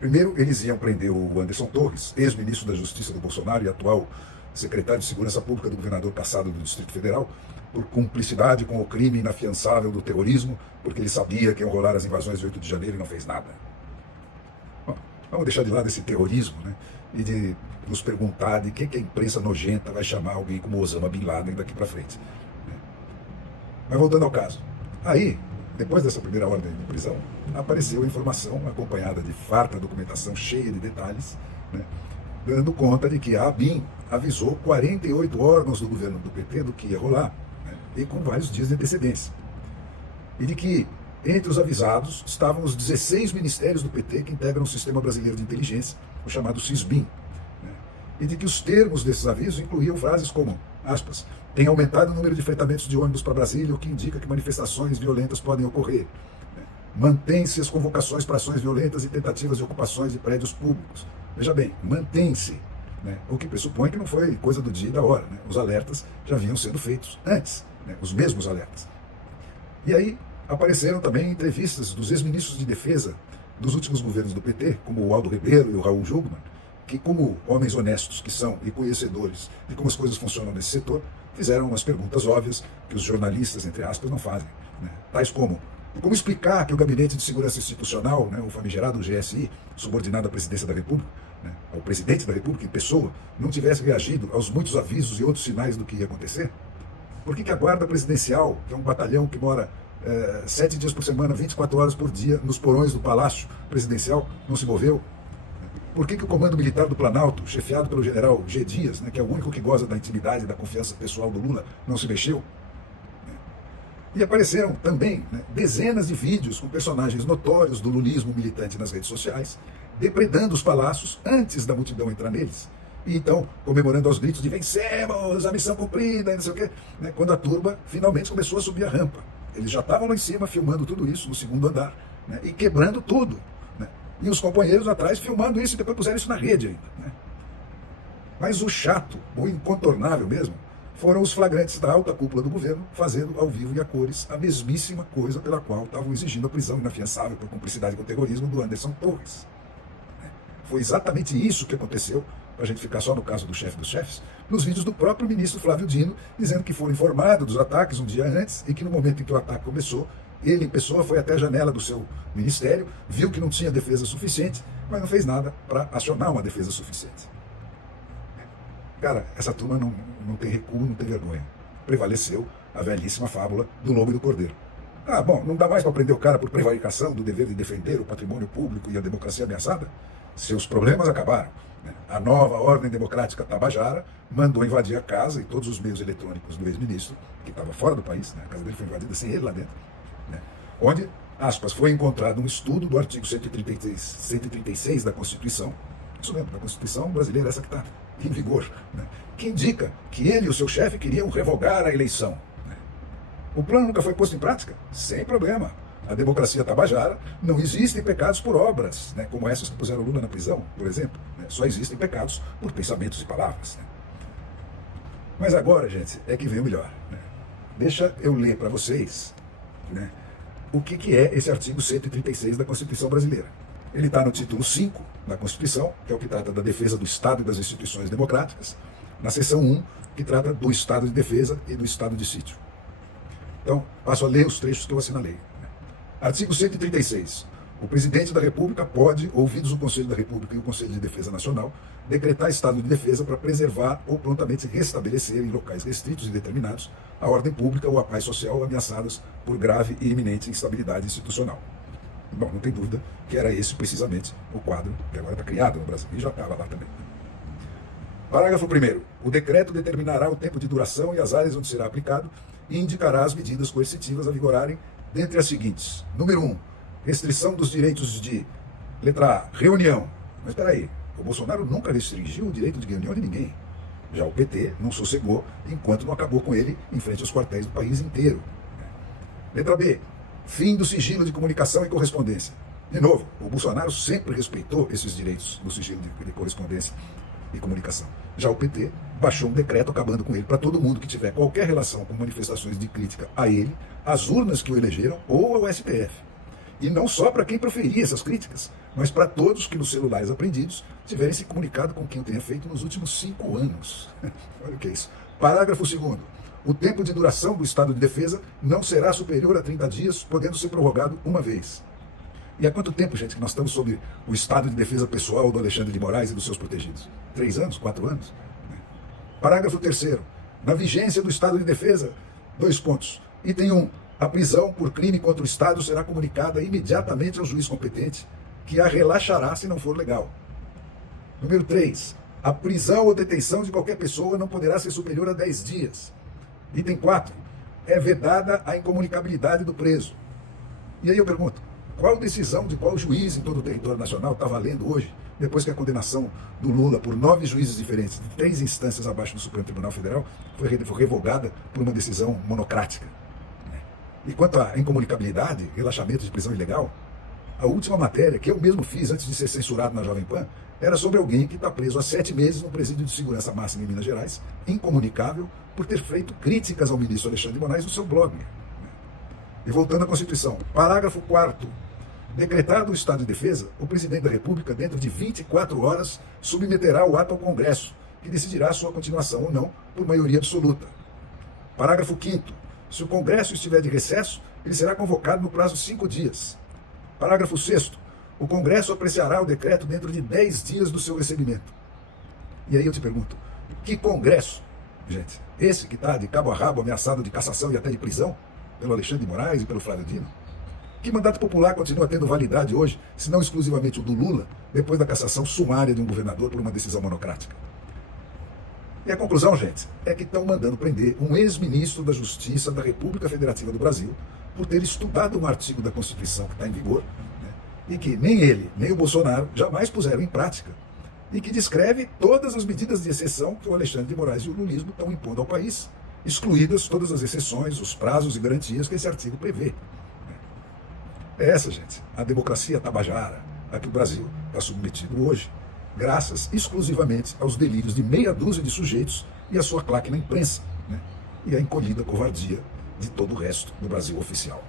Primeiro, eles iam prender o Anderson Torres, ex-ministro da Justiça do Bolsonaro e atual secretário de Segurança Pública do governador passado do Distrito Federal, por cumplicidade com o crime inafiançável do terrorismo, porque ele sabia que iam rolar as invasões de 8 de janeiro e não fez nada. Bom, vamos deixar de lado esse terrorismo, né? E de nos perguntar de que a imprensa nojenta vai chamar alguém como Osama Bin Laden daqui para frente. Né? Mas voltando ao caso. Aí, depois dessa primeira ordem de prisão, apareceu a informação acompanhada de farta documentação cheia de detalhes, né, dando conta de que a ABIN avisou 48 órgãos do governo do PT do que ia rolar, né, e com vários dias de antecedência. E de que, entre os avisados, estavam os 16 ministérios do PT que integram o Sistema Brasileiro de Inteligência, o chamado SISBIN, né, e de que os termos desses avisos incluíam frases como, aspas, tem aumentado o número de fretamentos de ônibus para Brasília, o que indica que manifestações violentas podem ocorrer. Mantém-se as convocações para ações violentas e tentativas de ocupações de prédios públicos. Veja bem, mantém-se, né? O que pressupõe que não foi coisa do dia e da hora. Né? Os alertas já vinham sendo feitos antes, né? Os mesmos alertas. E aí apareceram também entrevistas dos ex-ministros de defesa dos últimos governos do PT, como o Aldo Ribeiro e o Raul Jungmann, que, como homens honestos que são e conhecedores de como as coisas funcionam nesse setor, fizeram umas perguntas óbvias que os jornalistas, entre aspas, não fazem. Né? Tais como explicar que o Gabinete de Segurança Institucional, né, o famigerado GSI, subordinado à Presidência da República, né, ao Presidente da República em pessoa, não tivesse reagido aos muitos avisos e outros sinais do que ia acontecer? Por que a Guarda Presidencial, que é um batalhão que mora 7 dias por semana, 24 horas por dia, nos porões do Palácio Presidencial, não se moveu? Por que o Comando Militar do Planalto, chefiado pelo general G. Dias, né, que é o único que goza da intimidade e da confiança pessoal do Lula, não se mexeu? E apareceram também, né, dezenas de vídeos com personagens notórios do lulismo militante nas redes sociais, depredando os palácios antes da multidão entrar neles. E então, comemorando aos gritos de vencemos, a missão cumprida, e não sei o quê, né, quando a turba finalmente começou a subir a rampa. Eles já estavam lá em cima filmando tudo isso, no segundo andar, né, e quebrando tudo. Né, e os companheiros atrás filmando isso e depois puseram isso na rede ainda. Né. Mas o chato, o incontornável mesmo, foram os flagrantes da alta cúpula do governo fazendo ao vivo e a cores a mesmíssima coisa pela qual estavam exigindo a prisão inafiançável por cumplicidade com o terrorismo do Anderson Torres. Foi exatamente isso que aconteceu, para a gente ficar só no caso do chefe dos chefes, nos vídeos do próprio ministro Flávio Dino, dizendo que foram informados dos ataques um dia antes e que no momento em que o ataque começou, ele em pessoa foi até a janela do seu ministério, viu que não tinha defesa suficiente, mas não fez nada para acionar uma defesa suficiente. Cara, essa turma não tem recuo, não tem vergonha. Prevaleceu a velhíssima fábula do lobo e do cordeiro. Ah, bom, não dá mais para prender o cara por prevaricação do dever de defender o patrimônio público e a democracia ameaçada? Seus problemas acabaram. Né? A nova ordem democrática Tabajara mandou invadir a casa e todos os meios eletrônicos do ex-ministro, que estava fora do país, né? A casa dele foi invadida sem ele lá dentro, né? Onde, aspas, foi encontrado um estudo do artigo 136 da Constituição, isso mesmo, da Constituição brasileira, essa que está em vigor, né, que indica que ele e o seu chefe queriam revogar a eleição. Né. O plano nunca foi posto em prática? Sem problema. A democracia tabajara não existem pecados por obras, né, como essas que puseram Lula na prisão, por exemplo. Né, só existem pecados por pensamentos e palavras. Né. Mas agora, gente, é que vem o melhor. Né. Deixa eu ler para vocês, né, o que é esse artigo 136 da Constituição brasileira. Ele está no título 5 da Constituição, que é o que trata da defesa do Estado e das instituições democráticas, na seção 1, que trata do Estado de defesa e do Estado de sítio. Então, passo a ler os trechos que eu assinalei. Artigo 136. O Presidente da República pode, ouvidos o Conselho da República e o Conselho de Defesa Nacional, decretar estado de defesa para preservar ou prontamente restabelecer em locais restritos e determinados a ordem pública ou a paz social ameaçadas por grave e iminente instabilidade institucional. Bom, não tem dúvida que era esse precisamente o quadro que agora está criado no Brasil, e já estava lá também. Parágrafo 1º. O decreto determinará o tempo de duração e as áreas onde será aplicado e indicará as medidas coercitivas a vigorarem dentre as seguintes. Número 1. Restrição dos direitos de, letra A, reunião. Mas espera aí, o Bolsonaro nunca restringiu o direito de reunião de ninguém. Já o PT não sossegou enquanto não acabou com ele em frente aos quartéis do país inteiro. Letra B. Fim do sigilo de comunicação e correspondência. De novo, o Bolsonaro sempre respeitou esses direitos do sigilo de correspondência e comunicação. Já o PT baixou um decreto acabando com ele para todo mundo que tiver qualquer relação com manifestações de crítica a ele, às urnas que o elegeram ou ao STF. E não só para quem proferia essas críticas, mas para todos que nos celulares apreendidos tiverem se comunicado com quem o tenha feito nos últimos 5 anos. Olha o que é isso. Parágrafo 2º. O tempo de duração do estado de defesa não será superior a 30 dias, podendo ser prorrogado uma vez. E há quanto tempo, gente, que nós estamos sob o estado de defesa pessoal do Alexandre de Moraes e dos seus protegidos? 3 anos? 4 anos? Parágrafo 3º. Na vigência do estado de defesa, 2 pontos. Item 1. A prisão por crime contra o Estado será comunicada imediatamente ao juiz competente, que a relaxará se não for legal. Número 3. A prisão ou detenção de qualquer pessoa não poderá ser superior a 10 dias. Item 4. É vedada a incomunicabilidade do preso. E aí eu pergunto, qual decisão de qual juiz em todo o território nacional está valendo hoje, depois que a condenação do Lula por 9 juízes diferentes, de 3 instâncias abaixo do Supremo Tribunal Federal, foi revogada por uma decisão monocrática? E quanto à incomunicabilidade, relaxamento de prisão ilegal, a última matéria que eu mesmo fiz antes de ser censurado na Jovem Pan era sobre alguém que está preso há 7 meses no presídio de segurança máxima em Minas Gerais, incomunicável, por ter feito críticas ao ministro Alexandre de Moraes no seu blog. E voltando à Constituição, parágrafo 4º. Decretado o estado de defesa, o presidente da República, dentro de 24 horas, submeterá o ato ao Congresso, que decidirá sua continuação ou não por maioria absoluta. Parágrafo 5º. Se o Congresso estiver de recesso, ele será convocado no prazo de 5 dias. Parágrafo 6º. O Congresso apreciará o decreto dentro de 10 dias do seu recebimento. E aí eu te pergunto, que Congresso, gente? Esse que está de cabo a rabo ameaçado de cassação e até de prisão pelo Alexandre de Moraes e pelo Flávio Dino? Que mandato popular continua tendo validade hoje, se não exclusivamente o do Lula, depois da cassação sumária de um governador por uma decisão monocrática? E a conclusão, gente, é que estão mandando prender um ex-ministro da Justiça da República Federativa do Brasil por ter estudado um artigo da Constituição que está em vigor, e que nem ele, nem o Bolsonaro jamais puseram em prática, e que descreve todas as medidas de exceção que o Alexandre de Moraes e o lulismo estão impondo ao país, excluídas todas as exceções, os prazos e garantias que esse artigo prevê. É essa, gente, a democracia tabajara a que o Brasil está submetido hoje, graças exclusivamente aos delírios de meia dúzia de sujeitos e a sua claque na imprensa, e a encolhida covardia de todo o resto do Brasil oficial.